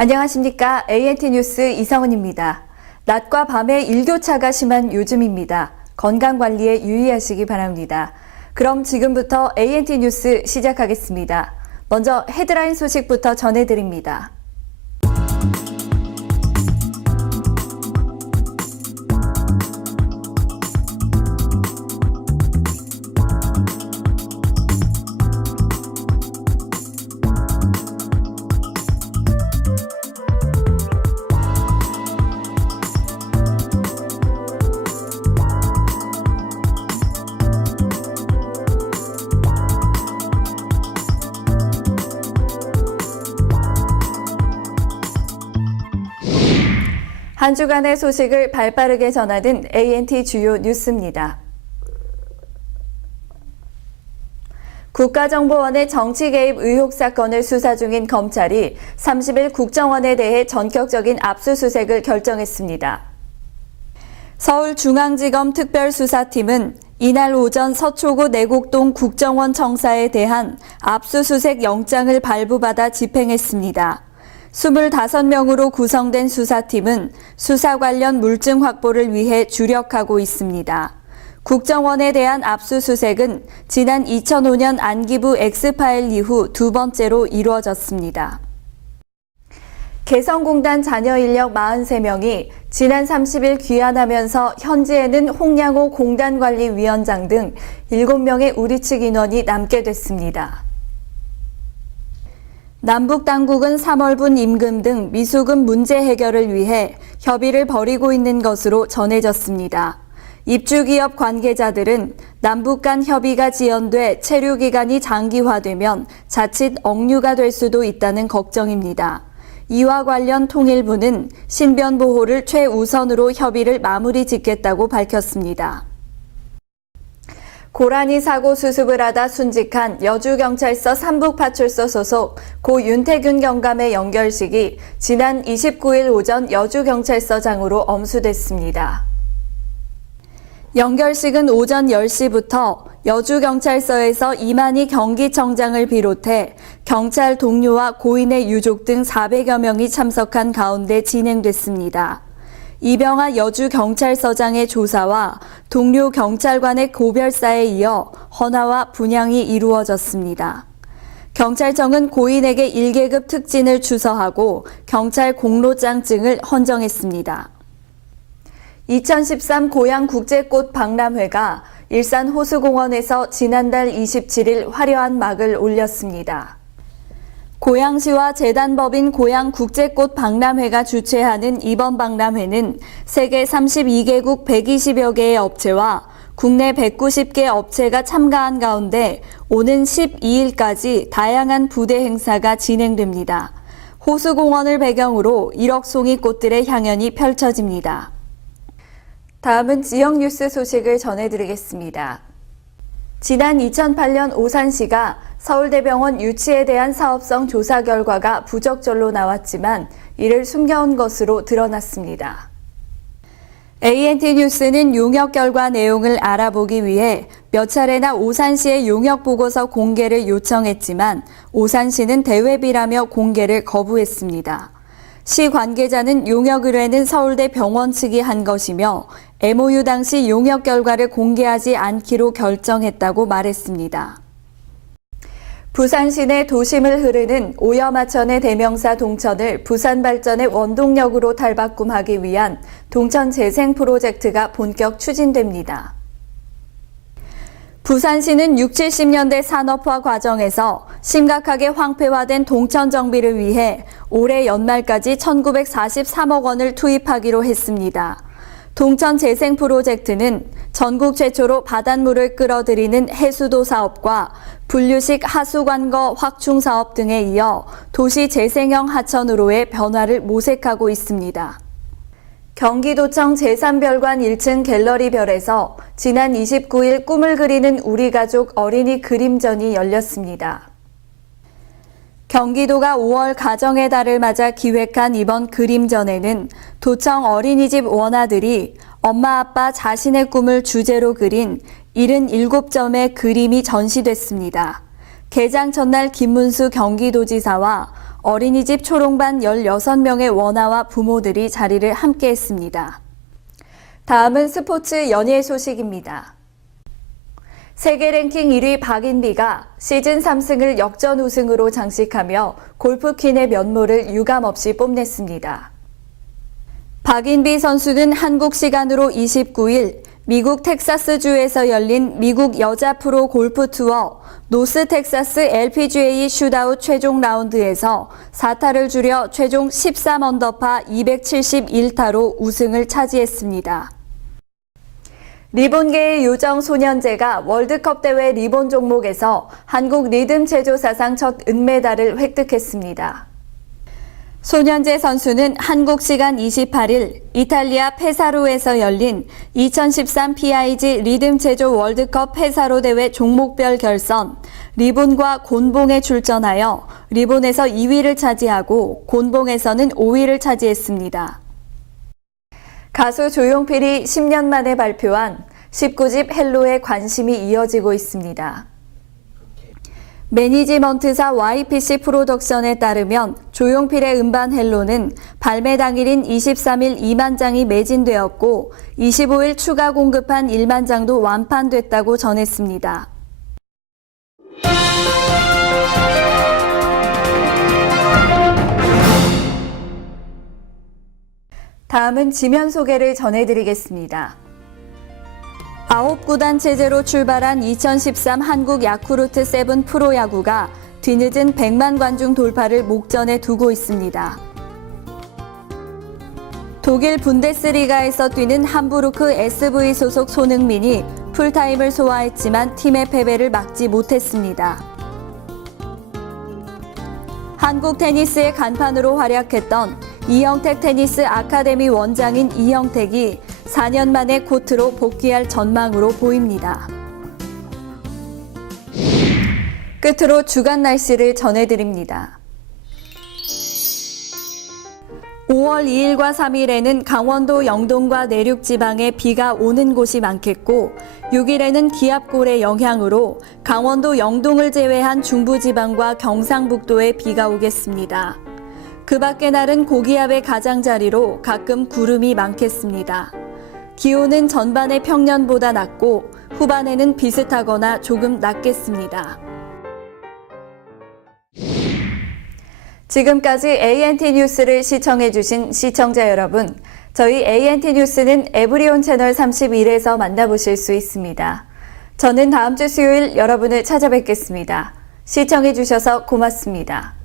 안녕하십니까. ANT 뉴스 이성은입니다. 낮과 밤의 일교차가 심한 요즘입니다. 건강관리에 유의하시기 바랍니다. 그럼 지금부터 ANT 뉴스 시작하겠습니다. 먼저 헤드라인 소식부터 전해드립니다. 한 주간의 소식을 발빠르게 전하는 ANT 주요 뉴스입니다. 국가정보원의 정치 개입 의혹 사건을 수사 중인 검찰이 30일 국정원에 대해 전격적인 압수수색을 결정했습니다. 서울중앙지검 특별수사팀은 이날 오전 서초구 내곡동 국정원 청사에 대한 압수수색 영장을 발부받아 집행했습니다. 25명으로 구성된 수사팀은 수사 관련 물증 확보를 위해 주력하고 있습니다. 국정원에 대한 압수수색은 지난 2005년 안기부 X파일 이후 두 번째로 이루어졌습니다. 개성공단 자녀 인력 43명이 지난 30일 귀환하면서 현지에는 홍양호 공단관리위원장 등 7명의 우리 측 인원이 남게 됐습니다. 남북 당국은 3월분 임금 등 미수금 문제 해결을 위해 협의를 벌이고 있는 것으로 전해졌습니다. 입주기업 관계자들은 남북 간 협의가 지연돼 체류 기간이 장기화되면 자칫 억류가 될 수도 있다는 걱정입니다. 이와 관련 통일부는 신변 보호를 최우선으로 협의를 마무리 짓겠다고 밝혔습니다. 고라니 사고 수습을 하다 순직한 여주경찰서 삼북파출소 소속 고 윤태균 경감의 연결식이 지난 29일 오전 여주경찰서장으로 엄수됐습니다. 연결식은 오전 10시부터 여주경찰서에서 이만희 경기청장을 비롯해 경찰 동료와 고인의 유족 등 400여 명이 참석한 가운데 진행됐습니다. 이병하 여주경찰서장의 조사와 동료 경찰관의 고별사에 이어 헌화와 분향이 이루어졌습니다. 경찰청은 고인에게 1계급 특진을 추서하고 경찰 공로장증을 헌정했습니다. 2013 고양국제꽃 박람회가 일산 호수공원에서 지난달 27일 화려한 막을 올렸습니다. 고양시와 재단법인 고양국제꽃 박람회가 주최하는 이번 박람회는 세계 32개국 120여 개의 업체와 국내 190개 업체가 참가한 가운데 오는 12일까지 다양한 부대 행사가 진행됩니다. 호수공원을 배경으로 1억 송이 꽃들의 향연이 펼쳐집니다. 다음은 지역 뉴스 소식을 전해드리겠습니다. 지난 2008년 오산시가 서울대병원 유치에 대한 사업성 조사 결과가 부적절로 나왔지만 이를 숨겨온 것으로 드러났습니다. ANT 뉴스는 용역 결과 내용을 알아보기 위해 몇 차례나 오산시의 용역 보고서 공개를 요청했지만 오산시는 대외비라며 공개를 거부했습니다. 시 관계자는 용역 의뢰는 서울대 병원 측이 한 것이며 MOU 당시 용역 결과를 공개하지 않기로 결정했다고 말했습니다. 부산 시내 도심을 흐르는 오여마천의 대명사 동천을 부산 발전의 원동력으로 탈바꿈하기 위한 동천 재생 프로젝트가 본격 추진됩니다. 부산시는 60, 70년대 산업화 과정에서 심각하게 황폐화된 동천 정비를 위해 올해 연말까지 1943억 원을 투입하기로 했습니다. 동천 재생 프로젝트는 전국 최초로 바닷물을 끌어들이는 해수도 사업과 분류식 하수관거 확충 사업 등에 이어 도시 재생형 하천으로의 변화를 모색하고 있습니다. 경기도청 제3별관 1층 갤러리별에서 지난 29일 꿈을 그리는 우리 가족 어린이 그림전이 열렸습니다. 경기도가 5월 가정의 달을 맞아 기획한 이번 그림전에는 도청 어린이집 원아들이 엄마 아빠 자신의 꿈을 주제로 그린 77점의 그림이 전시됐습니다. 개장 첫날 김문수 경기도지사와 어린이집 초롱반 16명의 원아와 부모들이 자리를 함께했습니다. 다음은 스포츠 연예 소식입니다. 세계 랭킹 1위 박인비가 시즌 3승을 역전 우승으로 장식하며 골프퀸의 면모를 유감없이 뽐냈습니다. 박인비 선수는 한국 시간으로 29일 미국 텍사스주에서 열린 미국 여자 프로 골프 투어 노스 텍사스 LPGA 슈트아웃 최종 라운드에서 4타를 줄여 최종 13언더파 271타로 우승을 차지했습니다. 리본계의 요정 소년재가 월드컵 대회 리본 종목에서 한국 리듬 체조 사상 첫 은메달을 획득했습니다. 소년재 선수는 한국 시간 28일 이탈리아 페사로에서 열린 2013 PIG 리듬 체조 월드컵 페사로 대회 종목별 결선 리본과 곤봉에 출전하여 리본에서 2위를 차지하고 곤봉에서는 5위를 차지했습니다. 가수 조용필이 10년 만에 발표한 19집 헬로에 관심이 이어지고 있습니다. 매니지먼트사 YPC 프로덕션에 따르면 조용필의 음반 헬로는 발매 당일인 23일 2만 장이 매진되었고 25일 추가 공급한 1만 장도 완판됐다고 전했습니다. 다음은 지면 소개를 전해드리겠습니다. 9구단 체제로 출발한 2013 한국 야쿠르트 세븐 프로야구가 뒤늦은 100만 관중 돌파를 목전에 두고 있습니다. 독일 분데스리가에서 뛰는 함부르크 SV 소속 손흥민이 풀타임을 소화했지만 팀의 패배를 막지 못했습니다. 한국 테니스의 간판으로 활약했던 이영택 테니스 아카데미 원장인 이영택이 4년 만에 코트로 복귀할 전망으로 보입니다. 끝으로 주간 날씨를 전해드립니다. 5월 2일과 3일에는 강원도 영동과 내륙 지방에 비가 오는 곳이 많겠고 6일에는 기압골의 영향으로 강원도 영동을 제외한 중부지방과 경상북도에 비가 오겠습니다. 그 밖의 날은 고기압의 가장자리로 가끔 구름이 많겠습니다. 기온은 전반의 평년보다 낮고 후반에는 비슷하거나 조금 낮겠습니다. 지금까지 ANT 뉴스를 시청해주신 시청자 여러분, 저희 ANT 뉴스는 에브리온 채널 31에서 만나보실 수 있습니다. 저는 다음 주 수요일 여러분을 찾아뵙겠습니다. 시청해주셔서 고맙습니다.